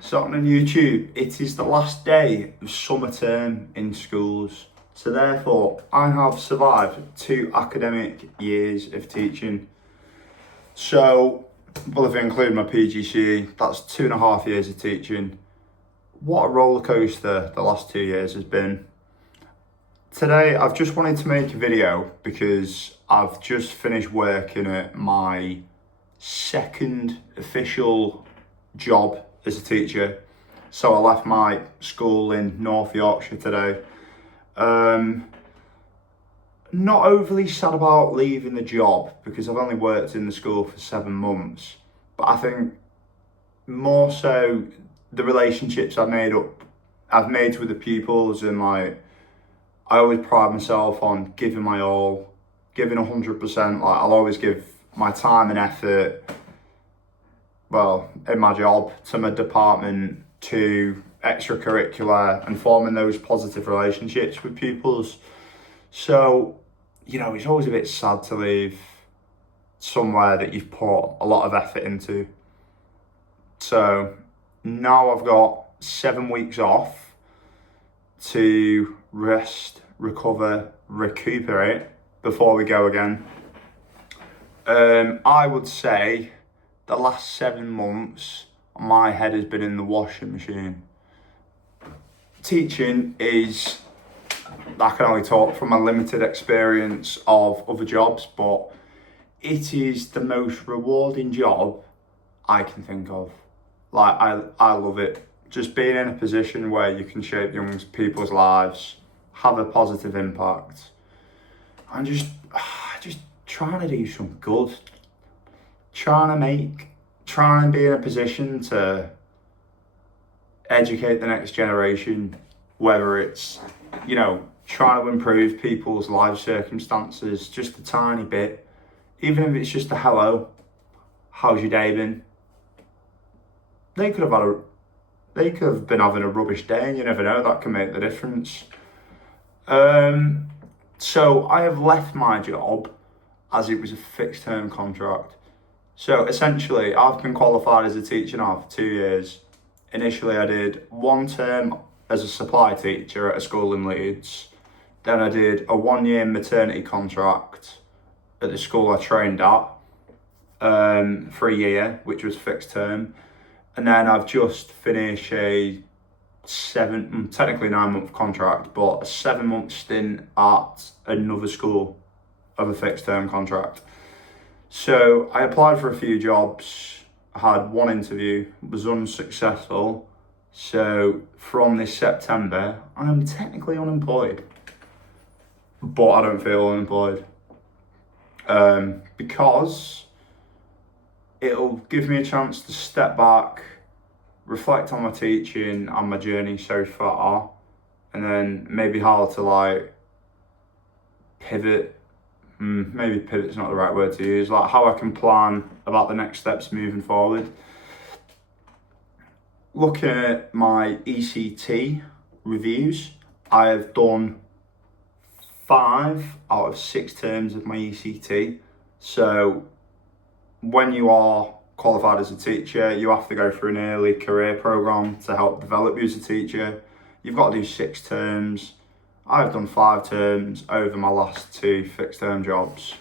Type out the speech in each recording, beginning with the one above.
So on YouTube, it is the last day of summer term in schools. So therefore, I have survived 2 academic years of teaching. So, well, if I include my PGCE, that's 2.5 years of teaching. What a roller coaster the last 2 years has been. Today, I've just wanted to make a video because I've just finished working at my second official job as a teacher. So I left my school in North Yorkshire today. Not overly sad about leaving the job because I've only worked in the school for 7 months, but I think more so the relationships I've made with the pupils, and like I always pride myself on giving my all, giving 100%. Like I'll always give my time and effort, well, in my job, to my department, to extracurricular, and forming those positive relationships with pupils. So, it's always a bit sad to leave somewhere that you've put a lot of effort into. So now I've got 7 weeks off to rest, recover, recuperate before we go again. I would say the last 7 months, my head has been in the washing machine. Teaching is, I can only talk from a limited experience of other jobs, but it is the most rewarding job I can think of. Like, I love it. Just being in a position where you can shape young people's lives, have a positive impact, and just trying to do some good. Trying to be in a position to educate the next generation, whether it's, trying to improve people's life circumstances just a tiny bit, even if it's just a hello, how's your day been? They could have been having a rubbish day, and you never know, that can make the difference. So I have left my job as it was a fixed term contract. So essentially, I've been qualified as a teacher now for 2 years. Initially, I did 1 term as a supply teacher at a school in Leeds. Then I did a 1-year maternity contract at the school I trained at for a year, which was fixed term. And then I've just finished a technically 9-month contract, but a 7-month stint at another school of a fixed term contract. So I applied for a few jobs. I had 1 interview, was unsuccessful. So from this September, I'm technically unemployed, but I don't feel unemployed because it'll give me a chance to step back, reflect on my teaching and my journey so far, and then maybe how to pivot. Maybe pivot's not the right word to use, like how I can plan about the next steps moving forward. Looking at my ECT reviews, I have done 5 out of 6 terms of my ECT. So when you are qualified as a teacher, you have to go through an early career program to help develop you as a teacher. You've got to do 6 terms. I've done 5 terms over my last 2 fixed term jobs.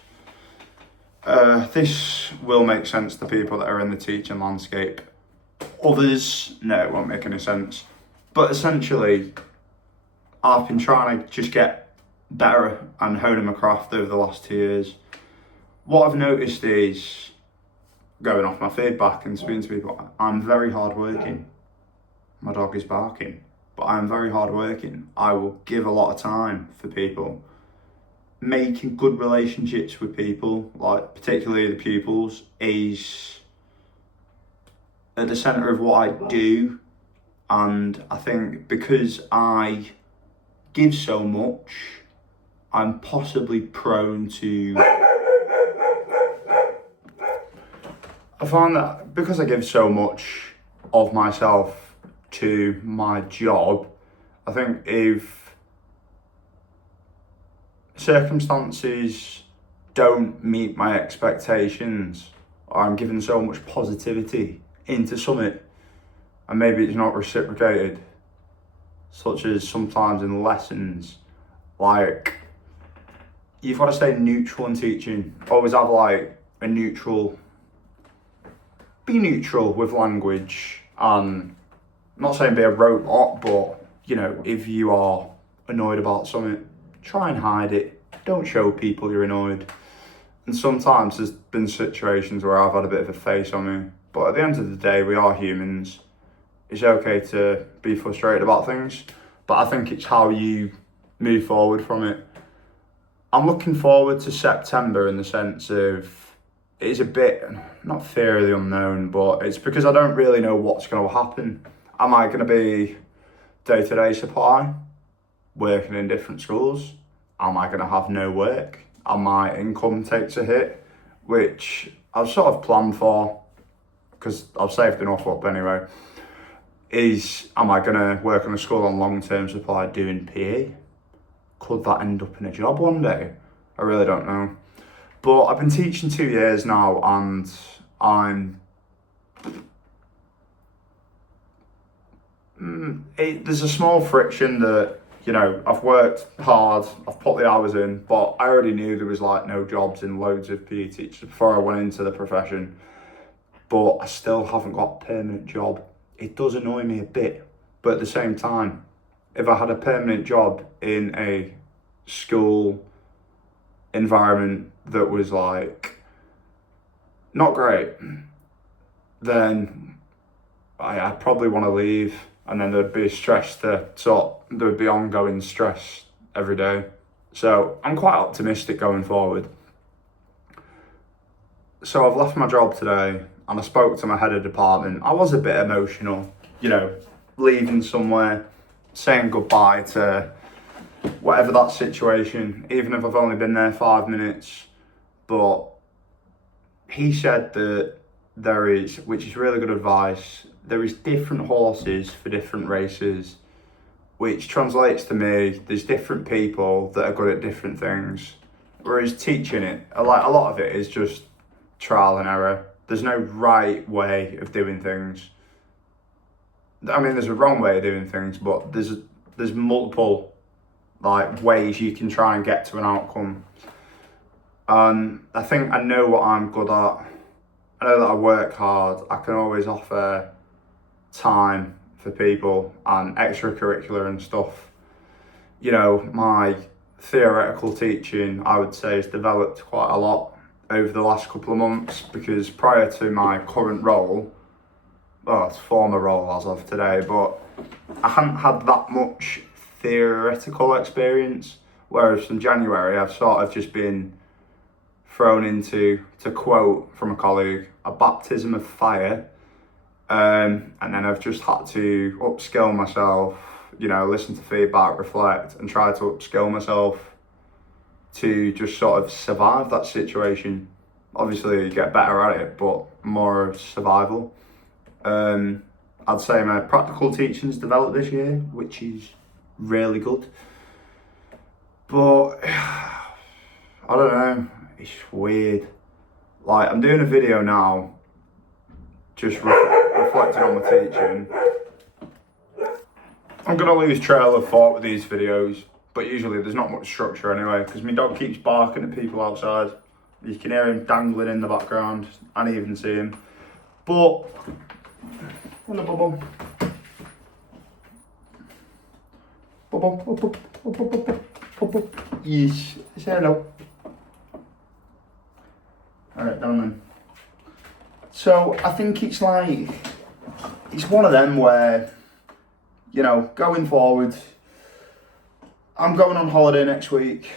This will make sense to people that are in the teaching landscape. Others, no, it won't make any sense. But essentially, I've been trying to just get better and hone my craft over the last 2 years. What I've noticed is, going off my feedback and speaking to people, I'm very hardworking. My dog is barking, but I'm very hardworking. I will give a lot of time for people. Making good relationships with people, like particularly the pupils, is at the centre of what I do. And I think because I give so much, I'm possibly prone to... I find that because I give so much of myself to my job, I think if circumstances don't meet my expectations, or I'm given so much positivity into something, and maybe it's not reciprocated, such as sometimes in lessons, like, you've got to stay neutral in teaching. Always have like a neutral, be neutral with language, and I'm not saying be a robot, but you know, if you are annoyed about something, try and hide it. Don't show people you're annoyed. And sometimes there's been situations where I've had a bit of a face on me, but at the end of the day, we are humans. It's okay to be frustrated about things, but I think it's how you move forward from it. I'm looking forward to September in the sense of it is a bit, not fear of the unknown, but it's because I don't really know what's going to happen. Am I going to be day-to-day supply, working in different schools? Am I going to have no work? And my income takes a hit, which I've sort of planned for, because I've saved enough up anyway. Am I going to work on a school on long-term supply doing PE? Could that end up in a job one day? I really don't know. But I've been teaching 2 years now, and there's a small friction that, you know, I've worked hard, I've put the hours in, but I already knew there was like no jobs in loads of PE teachers before I went into the profession. But I still haven't got a permanent job. It does annoy me a bit, but at the same time, if I had a permanent job in a school environment that was like not great, then I'd probably want to leave, and then there'd be there'd be ongoing stress every day. So I'm quite optimistic going forward. So I've left my job today, and I spoke to my head of department. I was a bit emotional, you know, leaving somewhere, saying goodbye to whatever that situation, even if I've only been there 5 minutes. But he said that there is, which is really good advice, there is different horses for different races, which translates to me, there's different people that are good at different things. Whereas teaching it, like a lot of it is just trial and error. There's no right way of doing things. I mean, there's a wrong way of doing things, but there's multiple like ways you can try and get to an outcome. And I think I know what I'm good at. I know that I work hard. I can always offer time for people and extracurricular and stuff. You know, my theoretical teaching, I would say, has developed quite a lot over the last couple of months, because prior to my current role, well, it's former role as of today, but I hadn't had that much theoretical experience, whereas from January I've sort of just been thrown into, to quote from a colleague, a baptism of fire, and then I've just had to upskill myself, you know, listen to feedback, reflect, and try to upskill myself to just sort of survive that situation. Obviously you get better at it, but more of survival. I'd say my practical teaching's developed this year, which is really good. But I don't know, it's weird. Like, I'm doing a video now, just reflecting on my teaching. I'm gonna lose trail of thought with these videos, but usually there's not much structure anyway, because my dog keeps barking at people outside. You can hear him dangling in the background, and even see him. But, hello, Bubble. Bubble. Yes, say hello. Alright, down then. So, I think it's like, it's one of them where, you know, going forward, I'm going on holiday next week,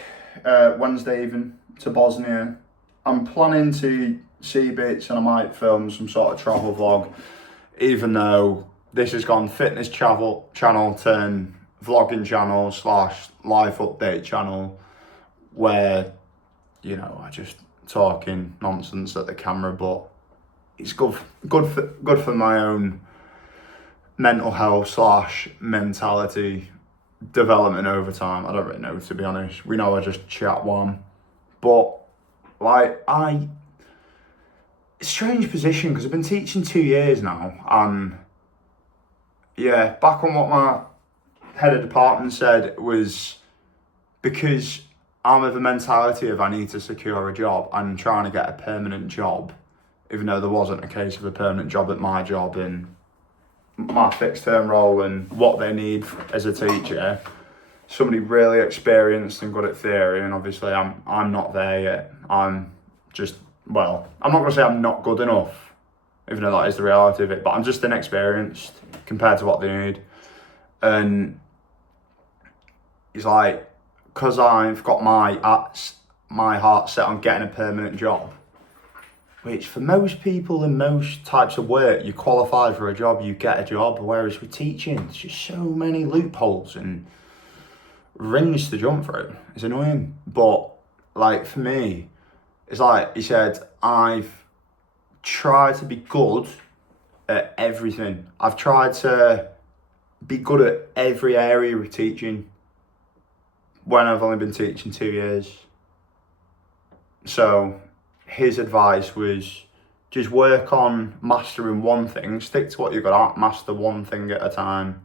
Wednesday even, to Bosnia. I'm planning to see bits, and I might film some sort of travel vlog, even though this has gone fitness travel channel turn vlogging channel / life update channel, where, you know, I just talking nonsense at the camera, but it's good for my own mental health / mentality development over time. I don't really know, to be honest. We know I just chat one, but like strange position, because I've been teaching 2 years now, and yeah, back on what my head of department said was because I'm of the mentality of I need to secure a job, I'm trying to get a permanent job, even though there wasn't a case of a permanent job at my job and my fixed term role and what they need as a teacher. Somebody really experienced and good at theory, and obviously I'm not there yet. I'm just, well, I'm not gonna say I'm not good enough, even though that is the reality of it, but I'm just inexperienced compared to what they need. And he's like, because I've got my heart set on getting a permanent job, which for most people in most types of work, you qualify for a job, you get a job, whereas with teaching, there's just so many loopholes and rings to jump through. It's annoying. But like for me, it's like he said, I've tried to be good at everything. I've tried to be good at every area of teaching when I've only been teaching 2 years. So his advice was just work on mastering one thing, stick to what you've got at, master one thing at a time,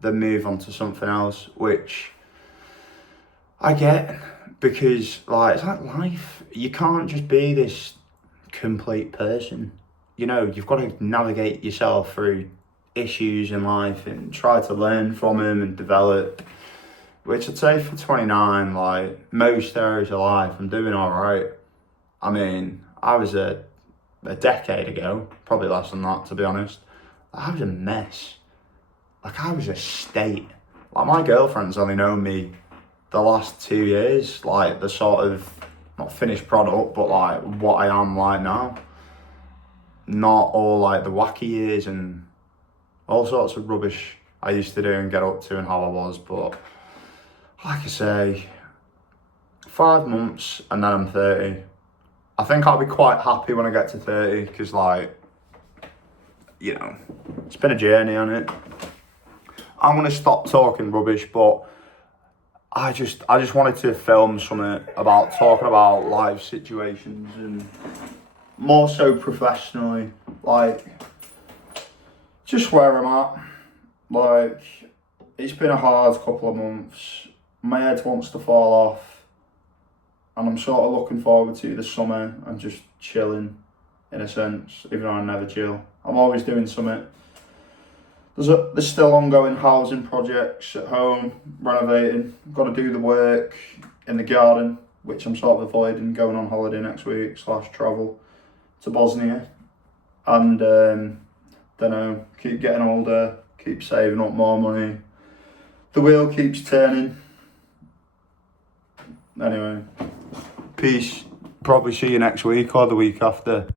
then move on to something else, which I get, because like it's like life. You can't just be this complete person. You know, you've got to navigate yourself through issues in life and try to learn from them and develop. Which I'd say for 29, like most areas of life, I'm doing all right. I mean, I was a decade ago, probably less than that to be honest. I was a mess. Like I was a state. Like my girlfriend's only known me the last 2 years, like the sort of not finished product, but like what I am like now. Not all like the wacky years and all sorts of rubbish I used to do and get up to and how I was, but like I say, 5 months and then I'm 30. I think I'll be quite happy when I get to 30 because like, you know, it's been a journey on it. I'm going to stop talking rubbish, but I just wanted to film something about talking about life situations and more so professionally, like just where I'm at. Like it's been a hard couple of months. My head wants to fall off, and I'm sort of looking forward to the summer and just chilling, in a sense. Even though I never chill, I'm always doing something. There's still ongoing housing projects at home, renovating. Got to do the work in the garden, which I'm sort of avoiding. Going on holiday next week / travel to Bosnia, and don't know. Keep getting older. Keep saving up more money. The wheel keeps turning. Anyway, peace. Probably see you next week or the week after.